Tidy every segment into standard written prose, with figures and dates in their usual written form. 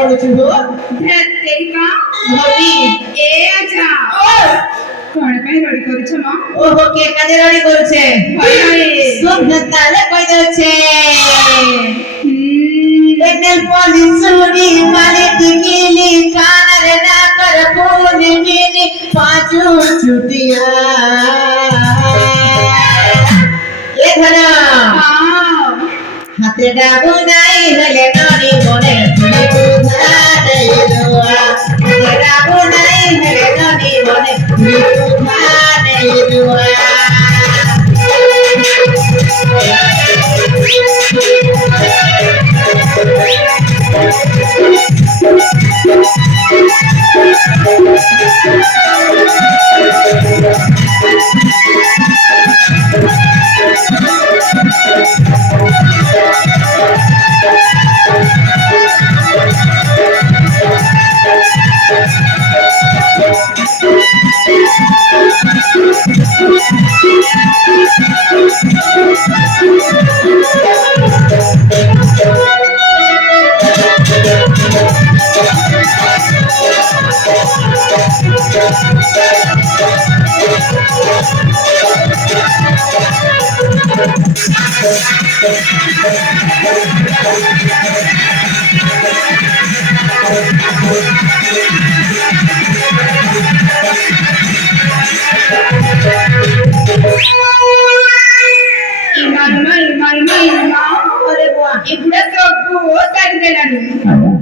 বলেছি গো তেরিকা ভাবি এ আচ্ছা কোন কাই রড়ি করেছ মা ও কে কাজে রড়ি করছে ভাই সব তাহলে কই যাচ্ছে দেখেন পলিসুরি মানে টিকিলি কানার না কর ফুলি মিনি পাঁচু ছুটিয়া এ ধরা হাতে ডাবু নাই হলে ননি মনে তুমি বুঝা দেই দোয়া হাতে ডাবু নাই হলে ননি মনে তুমি বুঝা দেই দোয়া इकडे सगळं काय देणार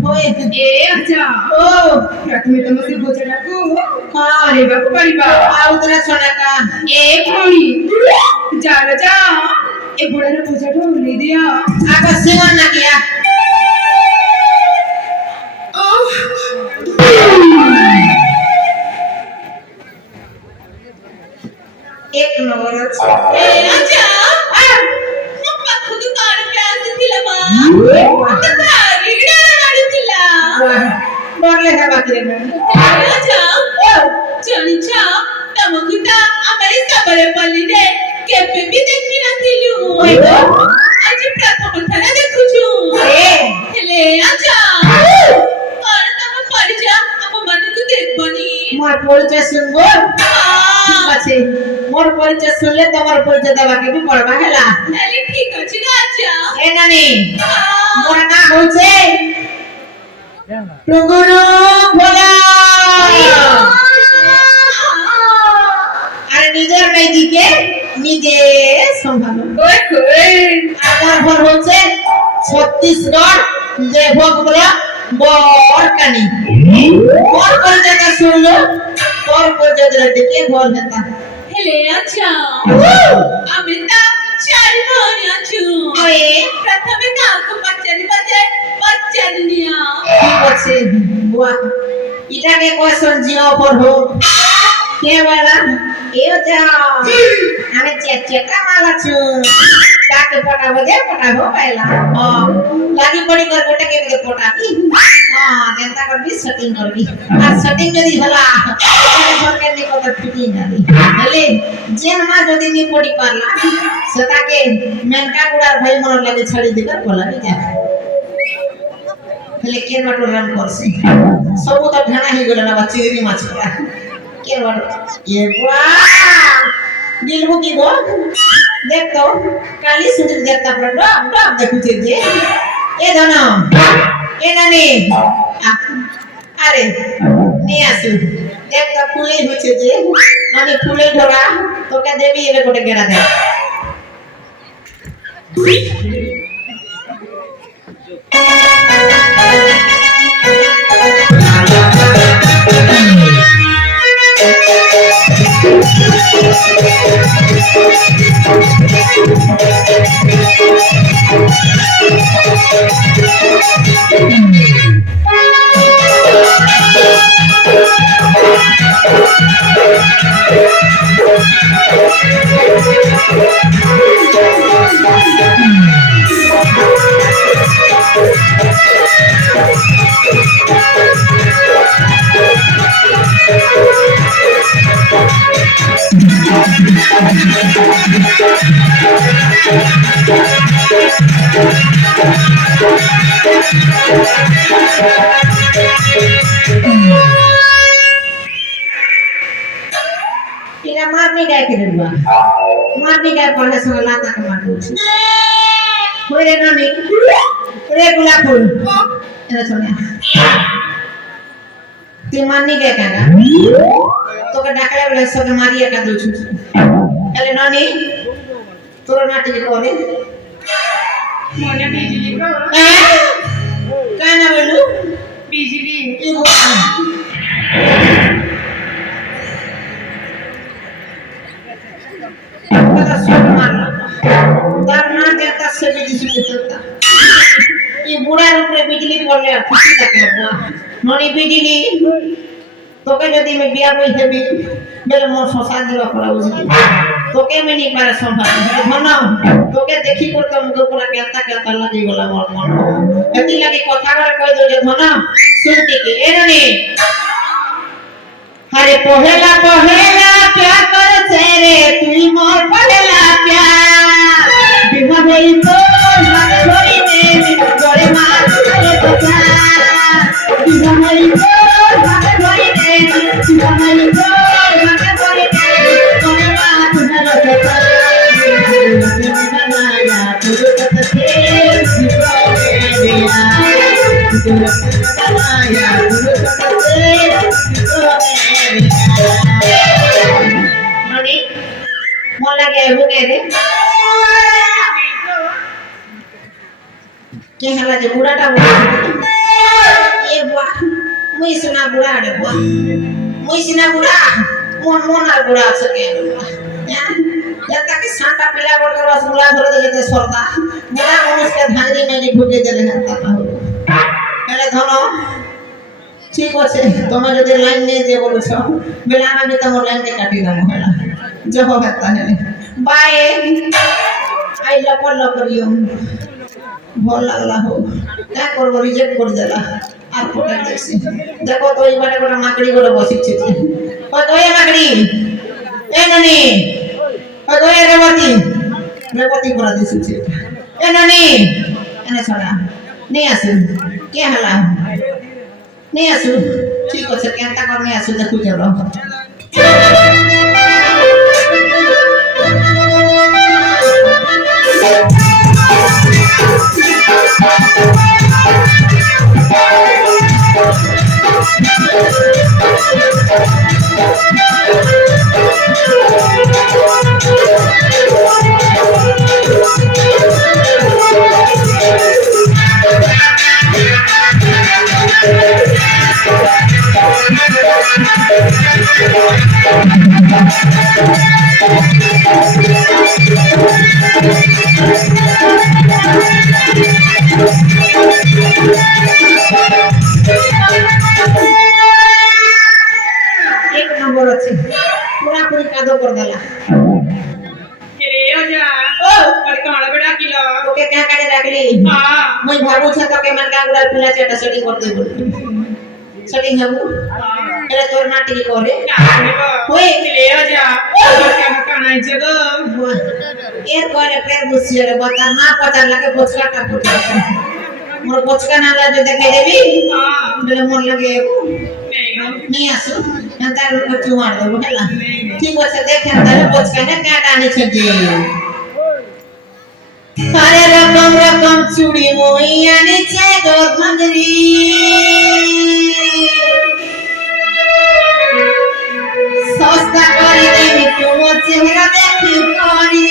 होय ए अच्छा ओ प्रथमे तर मग भोजनाकू अरे बाबा परिबा आउतरा सोनाका एक कोणी जा जा ए बुडाला पूजा ठेवली दिया आता सिंगन ना किया एक नवरच ए अच्छा मग खुद काढ प्यास दिला मा बोलले का बाकी रे अच्छा चलिचा तमकुता आम्ही सबरे पल्लीने केपे भी देखी नथिलु ओय गो आज प्रथम थरा देखुछु ए हेले अच्छा और तम परिचय हम मन को देखबनी मोर परिचय सुनबो ठीक আছে মোর পরিচয় শুনলে তোমার পরিচয় দেবাকে भी পড়বা হেলা তাহলে ঠিক আছে আচ্ছা এ নানি মোর নাম হইছে টুগুরু ভোলা আর নিজের মেয়েদিকে নিজে সম্ভালো ওই কই আমার ঘর হচ্ছে ছত্তিশগড় যে ভোগবলা বরকানি বর পরিচয়টা শুনলো বর পরিচয়টা দেখে বল হেতা হেলে আচ্ছা আমি তা চারি ভাই আছু ওই প্রথমে কাকু বাচ্চারি বাচ্চারি নিয়া ঠিক আছে বুয়া এটাকে কোশ্চেন জিও পড়ো কে বলা এও যাও আমি চেচেটা মালাছু কাকে পটাবো দে পটাবো পাইলা ও লাগি পড়ি কর গোটা কে কে পটাবি যেটা করবি সেটিং করবি আর সেটিং যদি হলা তাহলে সরকার নি কত ফিটি নালি বলে জেন মা যদি নি পড়ি পারলা সেটাকে মেনকা গুড়ার ভাই মন লাগে ছাড়ি দিবার বলাবি যা হেলে কে বাটো রান করছে সবু তো ঢানা হই গেল না বা চিংড়ি মাছ করা কে বাটো এ বাহ দিলবু কি গো দেখ তো কালি সুন্দর দেখতা পড়া ডব ডব দেখুছে যে এ ধনা এ নানি আরে নিয়ে আসু দেখ তো ফুলেই হচ্ছে যে আমি ফুলে ধরা তোকে দেবি এবে গোটে গেড়া দে এটা মারনি গায়ে কে দেবো মারনি গায়ে পড়ার সময় লাতাকে মার বলছি রে ননি রে গোলাপ ফুল এটা শোনে তুই মারনি গায়ে কেন তোকে ডাকলে বলে সবে মারিয়ে একা দৌড়ছিস তাহলে ননি তোর নাটক করে মনে বিজলি গো কেন বলু বিজলি কথা সব মারলাম তার না দেতা সেবে দিছি দেতা এই বুড়ার উপরে বিজলি পড়লে আর খুশি থাকে না ননি বিজলি তোকে যদি আমি বিয়া বই হেবি বেলে মোর সংসার দিবা করা বুঝলি তোকে আমি নি পারে সম্ভাব ধন তোকে দেখি করতে মুখে পুরা কেতা কেতা লাগি গলা মোর মন এতি লাগি কথা করে কই দো যে ধন শুনতি কে এরনি अरे पहला पहला प्यार कर तेरे तुई मोर पहला प्यार बिना भई तो मन छोड़ी ने गोरे मार करे बचा बिना भई तो मन छोड़ी ने बिना भई तो मन छोड़ी ने गोरे मार तुझे बचा बनाया तुझे कथे दिया तुझे बनाया तुझे कथे ननी मोर लगे बुने रे के हला जे बुढ़ाटा बोल ए बुआ मुई सुना बुढ़ा रे बुआ मुई सुना बुढ़ा मोन मोन आ बुढ़ा सके जता के सांता पिला बोल कर रसगुल्ला धरे दे जेते सरता बुढ़ा मनुष्य के धांगरी में जे ढुके देले हता पहले धनो ठीक আছে তোমরা যদি লাইন নিয়ে দিয়ে বলছো বেলা আমি তোমার লাইনকে কাটি দাও হলা জব হবে তাহলে বাই আই লাভ করিও ভাল লাগলা হো কা করব রিজেক্ট করে দেলা আর ফটো দেখছি দেখো তো এইবারে গোটা মাকড়ি করে বসিছে ওই ওই মাকড়ি এ ননি ওই ওই রেবতী করে দিছে এ ননি এনে ছড়া নিয়ে আসুন কে হলা नहीं आसु ठीक আছে কেনটা কর नहीं आसु দেখু যাও एक नंबर আছে पूरा पूरी कादो कर देला रे आजा ओ अरे काला बेटा किला ओके क्या काटे राखली हां মই ভাবু ছ তো কে মান কাগুড়া পিলা চেটা সেটিং করতে বল সেটিং হবু এরে তোর নাটি করে ওই রে आजा কেন কানাই জগো এর করে ফের বুঝিয়ে রে বতা না পতা লাগে বচকাটা পড়ে মোর বচকা না লাগে দেখে দেবি हां বলে মোর লাগে नहीं गो नहीं आसु अंतर को मार दो हला ठीक আছে দেখেন তাহলে বচকা না কাটা আনিছে যে আরে রকম রকম চুড়ি মই আনিছে গো ভাঙরি সস্তা করে দেবি তোমার চেহারা দেখি করি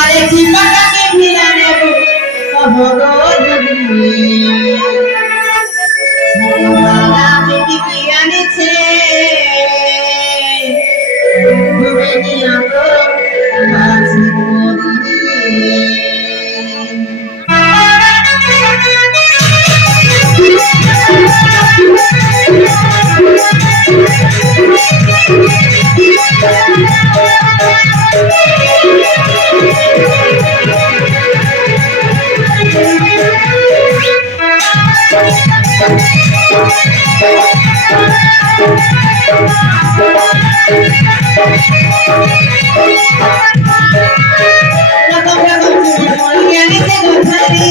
আরে জীবনটাকে ভিড়া নেব কবরো জগরি আমি কি আনিছে তুমি নিয়া গো হাসি রকম রকম চুড়ি মই আনিছে গো ভারি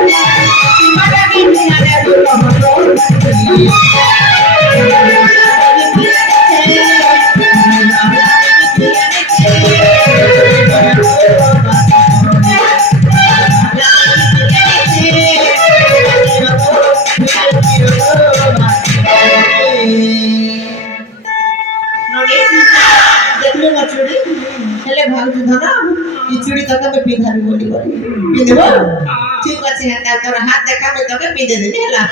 Mata ini ada di bawah দেখলে না চুড়ি হেলে ভাবছি ধরা এই চুড়ি তোকে আমি পিঁধাবি বলি বলি পিঁধব ঠিক আছে হ্যাঁ তোর হাত দেখাবে তোকে পিঁধে দিবি হেলা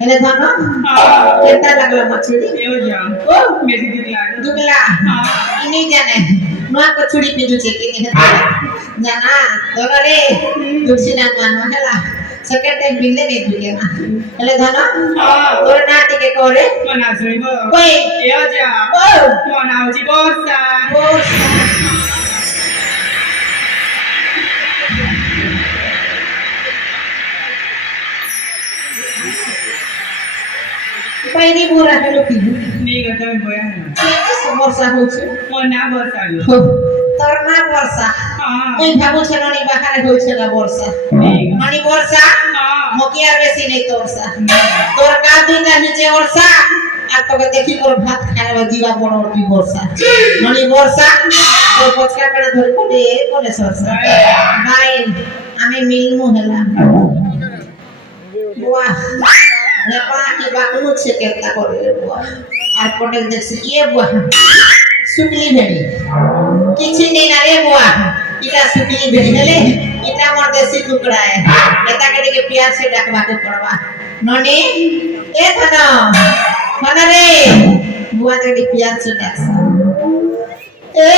हेले धनो केता लागला मछली ओ दुगला इनी जाने नुआ को छुड़ी पिदु छे कि जाना दोलो रे दुसिना मानो हेला सेकंड टाइम बिले नहीं दुके ना हेले धनो तोर नाटी के करे मना सुइबो कोई एओ जा ओ मना जी बोसा पहिली बोरा हेलो की नहीं गता में बोया है वर्षा होছে মনা বর্ষা তোর না বর্ষা ওই ভাবু ছিল নি বাহারে হইছিল বর্ষা মানে বর্ষা মকি আর বেশি নেই তোরসা তোর কা দুইটা নিচে বর্ষা আর তোকে দেখি তোর ভাত খাওয়া দিবা বড় কি বর্ষা মানে বর্ষা তোর পচকা করে ধরে কোলে সরসা ভাই আমি মিলমু হেলা বাহ नेपाल की बाकलू से केता करे बुआ আর পটল দেখছি ইয়ে বুয়া শুকলি ভেড়ি কিছু নেই না রে বুয়া এটা শুকলি ভেড়ি হেলে এটা আমার দেশি টুকরা এটা के प्यार से डाकवा के पड़वा ननी ए थाना थाना रे बुआ के प्यार से डाक ए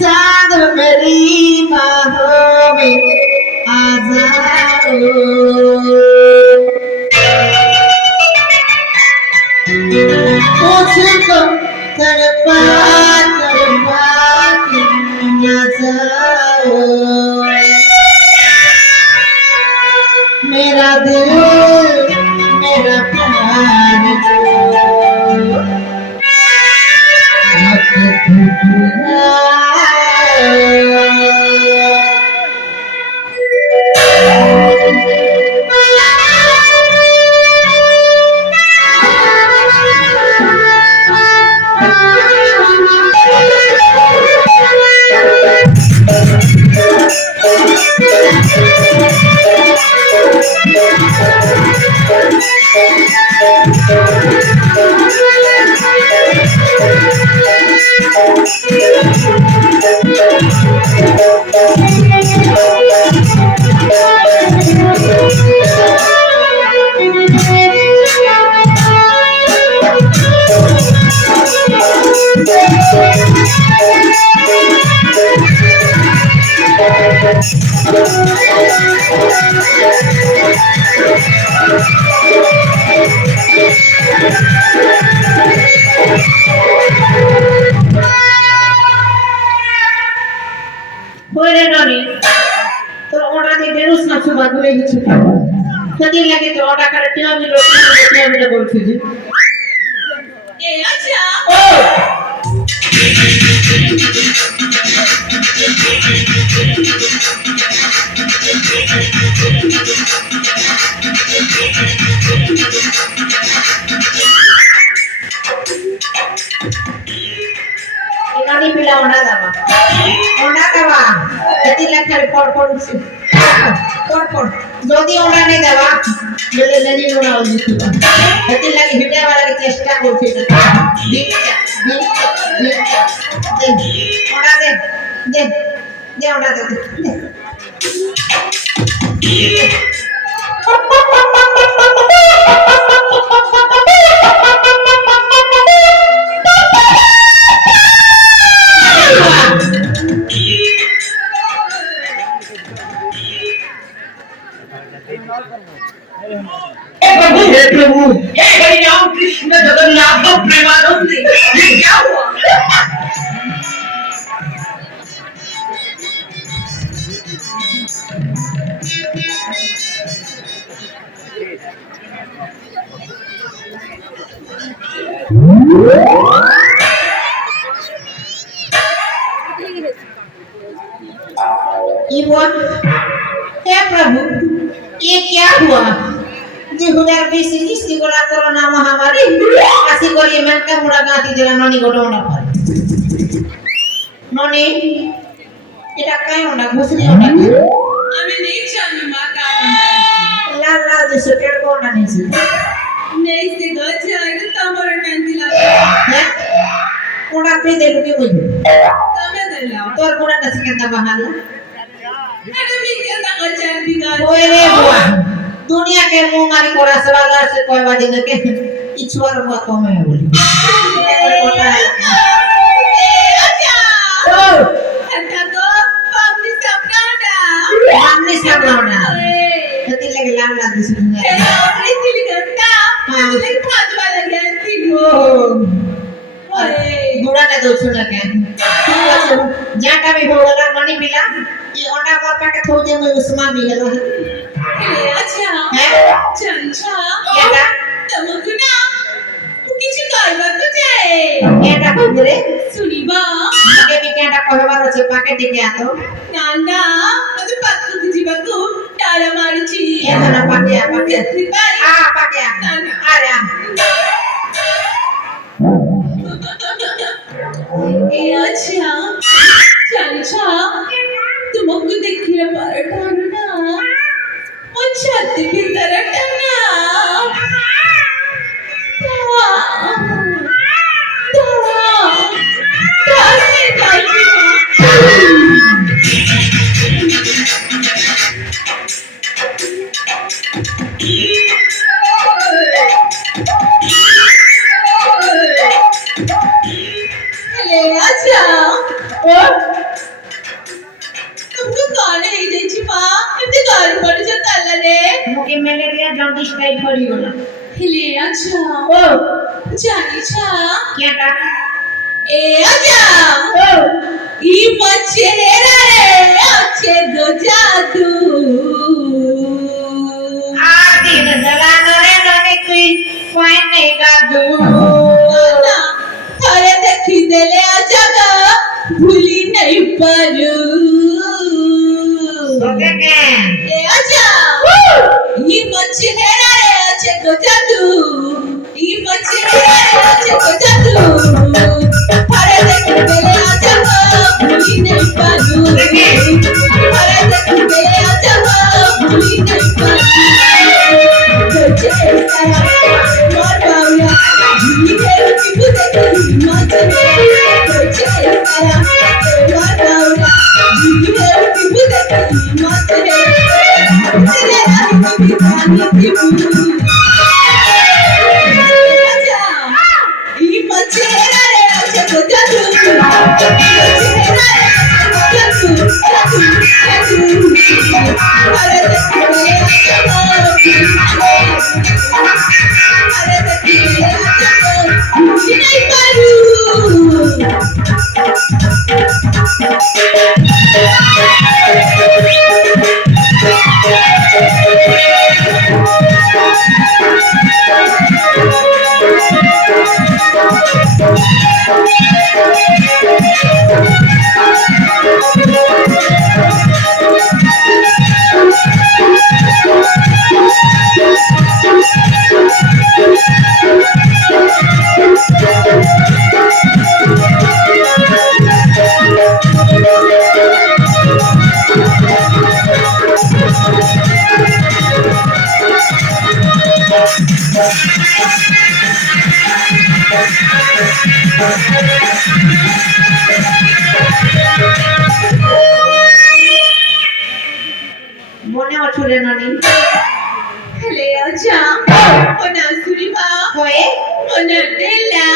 चांद मेरी बाहों में आ जाओ मुझको तड़पा तड़पा के न जाओ मेरा दिल मेरा प्यार मत कदी लगे तो ऑर्डर कर टिया भी लोग बोलती थी ए अच्छा ओ এটি লেখার পর যদি ওরা নেই দেওয়া বলে নেই ওরা লিখিত এটি লাগে হিটাবার আগে চেষ্টা করছি ওরা দে দে দে ওরা দে हे प्रभु हे हरिनाम कृष्ण जगन्नाथ प्रेमानंद ये क्या हुआ हे प्रभु ये क्या हुआ जी हुदार बेसी किस्ती गोला कोरोना महामारी आसी करिए मैं का मुड़ा गाती जरा ननी गोडोना पर ननी এটা কাই ওনা ঘুষলি ওনা আমি নেই জানি মা কারণ লাল লাল দিছে কেড় কোনা নিছে নেই সে গজা এটা তোমার নান্দিলা হ্যাঁ ওনা পে দে লুকি বই তুমি দিলাও তোর কোনা কাছে কেনটা বাহালা এটা বিকে না গজা বিগার ওই রে বুয়া দুনিয়া के मुंह मारी कोरा सवाल से कोई बात नहीं के इछुआर हुआ तो मैं बोली আচ্ছা ओ এটা তো পাবলি সামনাটা हमने सब लाना जति लगे लाल लाल दिस दुनिया এটা আপনি দিলি ঘন্টা আমি ফাজবা লাগে দিলি ओ बुढ़ा ने दो सुना के ठीक है जाटा भी हो गला मनी पिला ये ओंडा पापा के थोड़े में उस्मा भी है আচ্ছা हैं চঞ্চা क्या का তোমাকে না কিছু করবার তো চাই क्या का कोई रे শুনিবা आगे भी क्या का कहबार আছে পাকেটে কে আতো না না আমি পাকু দিবাকু তারা মারছি ये ना पाके पाके দিবাই आ पाके आ रे এ আচ্ছা চঞ্চা তোমাকে দেখিলে পারতাম না ও ছাতি ভিতরটা না मुके मैलेरिया जॉन्डिस टाइप पड़ी गला हिले अच्छा ओ जानी छा क्या का ए आजा ओ ई मचेरा रे अच्छे गो जादू दिन जलाना रे नने कोई नहीं गादू ना थारे देखी देले आजा गा भूली नहीं पारू ओके के ए आजा ई मचेरा रे अच्छे गो जादू ई मचेरा रे अच्छे गो जादू थारे देखी देले आजा गा भूली नहीं पारू थारे देखी देले आजा गा भूली नहीं पारू মনে অছুরে ননি হেলে আচ্ছা ওনা সুরিমা হয়ে ওনা দেলা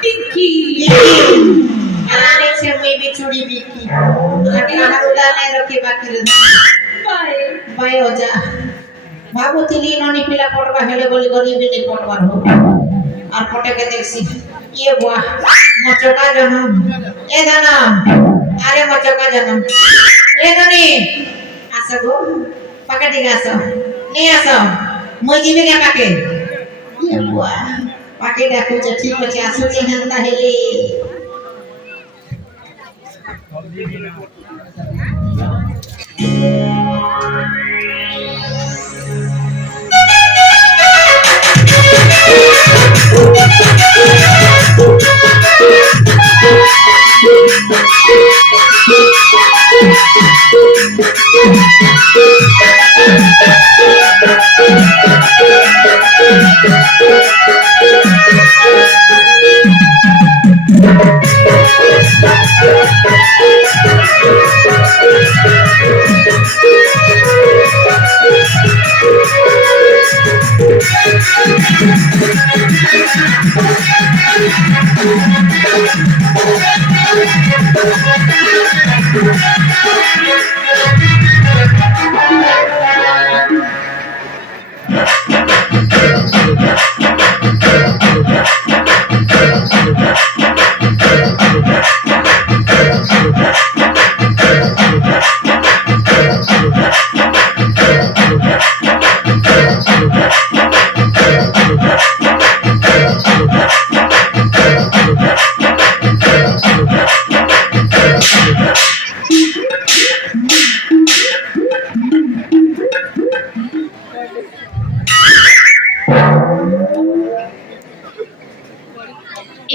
টিকি আরে সে মই বিছুড়ি বিকি আর উদানে রকি বাকি রে বাই বাই ওজা ভাবুଥିଲି ননি পিলা পড়বা হেলে বলি গরিবি নে পড়বার হো আর পটকে দেখছি ইয়ে বুয়া মচকা জনম এ জনম আরে মচকা জনম এ ননি আসো গো পাকে দিকে আসো নিয়ে আসো মই জিবি কে পাকে ইয়ে বুয়া পাকে ডাকুছে ঠিক আছে আসুছি হেনতা হেলে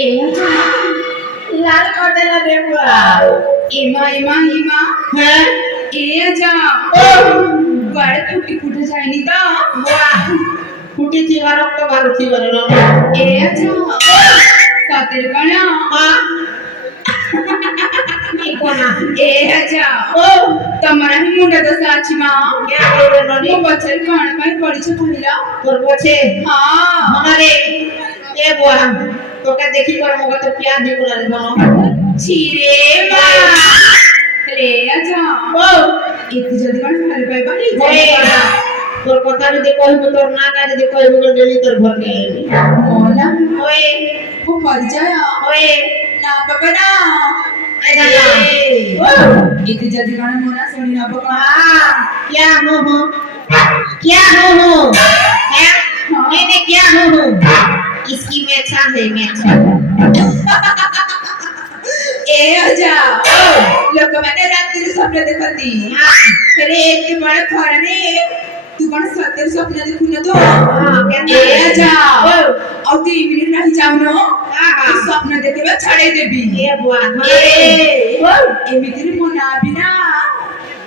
এ লাল কদলা দেবুয়া এমা এমা এমা হ্যাঁ এ যা বাড়ি ফুটি ফুটে যায়নি তো বুয়া ফুটি থিবা রক্ত বারু থিবা না এ যা সাতের কানা কি কোনা এ যা ও તમારા હિ મુંડા તો સાચીમાં क्या बोल ननी હું બચર ખાણ પાઈ પડી છે ભઈલા তোর বছে હા আমারে এ বুয়া তোকে দেখি করে মগে তো প্যার দি করে বনো ছিরে মা লে আজা ও এতে যদি কোন ভাল পাই বাড়ি ওই তোর কথা যদি কইব তোর না না যদি কইব তো ডেলি তোর ঘর কে আইবি মোলা ওই ও মর যায় ওই না বাবা না এ দাদা ও এতে যদি কোন মোনা শুনি না বাবা क्या हो क्या हो है मैंने क्या हो इसकी मेछा है मेछा এ আজা ଲୋକମାନେ ରାତିରେ ସ୍ୱପ୍ନ ଦେଖନ୍ତି ହେଲେ ଏତେ ବଡ଼ ଖରାରେ ତୁ କଣ ସତରେ ସ୍ୱପ୍ନ ଦେଖୁନ ତ ଏ ଆଜା ଆଉ 2 ମିନିଟ ରହି ଯାଉନ ତୁ ସ୍ୱପ୍ନ ଦେଖିବା ଛାଡେଇ ଦେବି ये बुआ ଏମିତିରେ ମୋ ନାଁ ବି ନା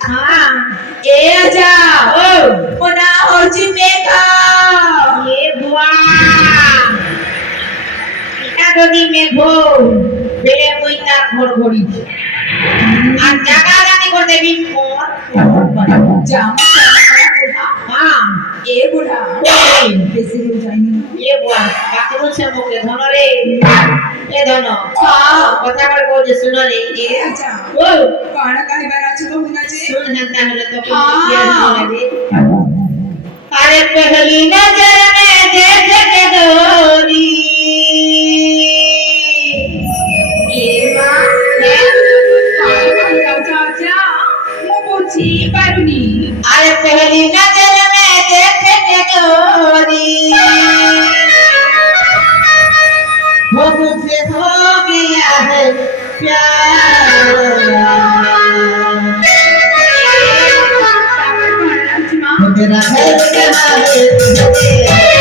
हाँ ଏ ଆଜା ମୋ ନାଁ ହଉଛି ମେଘା ये बुआ এটা যদি মেঘো বেলে কই তার ঘর ঘড়ি আর জায়গা জানি করে দেবি যা হ্যাঁ এ বুড়া বেশি দূর যাইনি ये बुआ কাকুর সে মুখে ধন রে এ ধন কথা কর কও যে শুনো রে ଏ ଆଜା ও କଣ କହିବାର ଅଛି କହୁନା ଯେ सुन हेंता हले तो हाँ। क्या लगे अरे पहली नजर में देख के गोरी ଏ ମା ଯା ମୁଁ ବୁଝି ପାରୁନି अरे पहली नजर में देख के गोरी वो मुझसे हो गया है प्यार तेरा है कहाँ है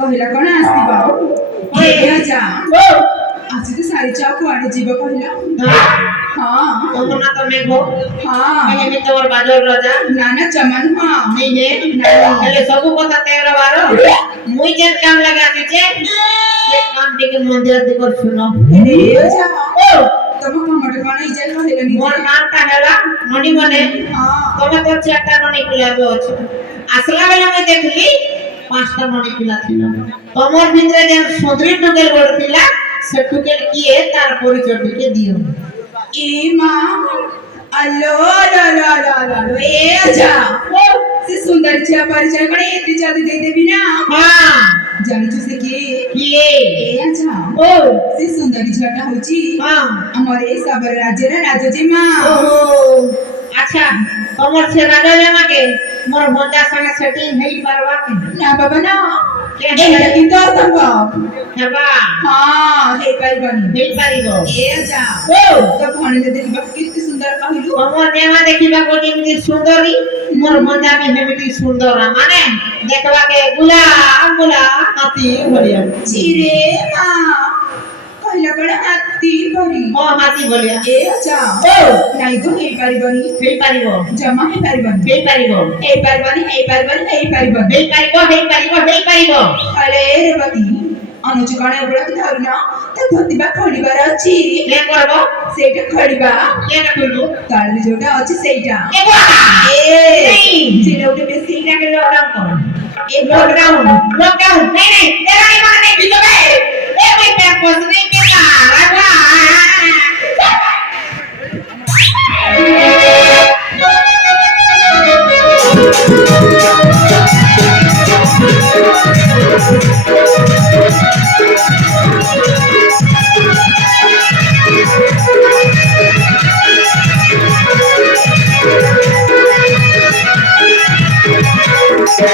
କହିଲା କଣ ଆସିବ ଓଏ। ଯା ଓ ଆଜି ତ ସାରିଚ କୁଆଡେ ଯିବ କହିଲ ହଁ ତମନା ତମେ ଗো ହଁ ହେଲେ ତମର ବାଜର ରାଜା ନା ନା ଜମା ନୁହଁ नहीं है हेले सब কথা 13 12 মুই যে কাম লাগাতে যে সে কাম টিকে মন্দির দিকে শুনো যা ତମ କାମଟା କଣ ହେଇଯାଏ କହିଲନି মোর নামটা হেলা মনি মনে ହଁ তবে তোর চারটা মনি কুলাবে আছে আসলা বেলা আমি দেখলি পাঁচটা মনি কুলা ছিল তোমার ভিতরে যে সুন্দরী টুকেল বড় সে টুকেল কিয়ে তার পরিচয় দিকে দিও ଏ ମା ଆଲୋ ଆଲୋ ଆଲୋ ଆଲୋ ଆଲୋ ଆଲୋ ଏ ଆଚ୍ଛା ସେ ସୁନ୍ଦର ଝିଅ ପରିଚୟ କଣ ଏତେ ଜଲ୍ଦି ଦେଇଦେବି ନା হ্যাঁ ଜାଣିଛୁ ସେ କିଏ কিয়ে ଏ ଆଚ୍ଛା ও ସେ ସୁନ୍ଦରୀ ଝିଅଟା ହଉଛି হ্যাঁ ଆମର ଏ ଶବର ରାଜ୍ୟର ରାଜଜୀ ମା ଓହୋ আচ্ছা তোমার সে রাজা জামাকে মোর ভঞ্জা সঙ্গে সেটিং হেই পারবা কি ନା ବାବା ନା কে ଏଇଟା କିନ୍ତୁ ଅସମ୍ଭବ ହେବା ହଁ ହେଇପାରିବନି ହେଇ ପାରିବ ଏ ଆଚ୍ଛା ଓ ତ ଭଣୀରେ ଦେଖିବାକୁ କେତେ ସୁନ୍ଦର କହିଲୁ ତମର ଦେହ ଦେଖିବାକୁ ଯେମିତି ସୁନ୍ଦରୀ ମୋର ଭଞ୍ଜା ବି ସେମିତି ସୁନ୍ଦର ମାନେ ଦେଖିବାକେ ଗୁଲା ଗୁଲା ହାତୀ ଭଳିଆ ଚିରେ ମା କହିଲା କଣ ହାତୀ ପରି ହଁ ହାତୀ ଭଳିଆ ଏ ଆଚ୍ଛା ଓ ନାଇଁ ତ ହେଇପାରିବନି ହେଇପାରିବ ଜମା ହେଇପାରିବନି ହେଇପାରିବ ହେଇପାରିବନି ହେଇପାରିବନି ହେଇପାରିବନି ହେଇପାରିବ ହେଇପାରିବ ହେଇପାରିବ ଆରେ ରେବତୀ ଅନୁଜ କଣ ଏଗୁଡାକୁ ଧରୁନ ତା ଧୋତିବା ଖୋଲିବାର ଅଛି କେ କରବ ସେଇଟା ଖୋଲିବା କେ ଖୋଲୁ ତଳରେ ଯୋଉଟା ଅଛି ସେଇଟା କେ ବା ଏ नहीं ସେଇଟା ଗୋଟେ ବେଶୀ सीटा के लॉकडाउन करो एक लॉकडाउन लॉकडाउन नहीं नहीं तेरा नहीं माने भी तो मैं ए मैं पैर पोस नहीं के राजा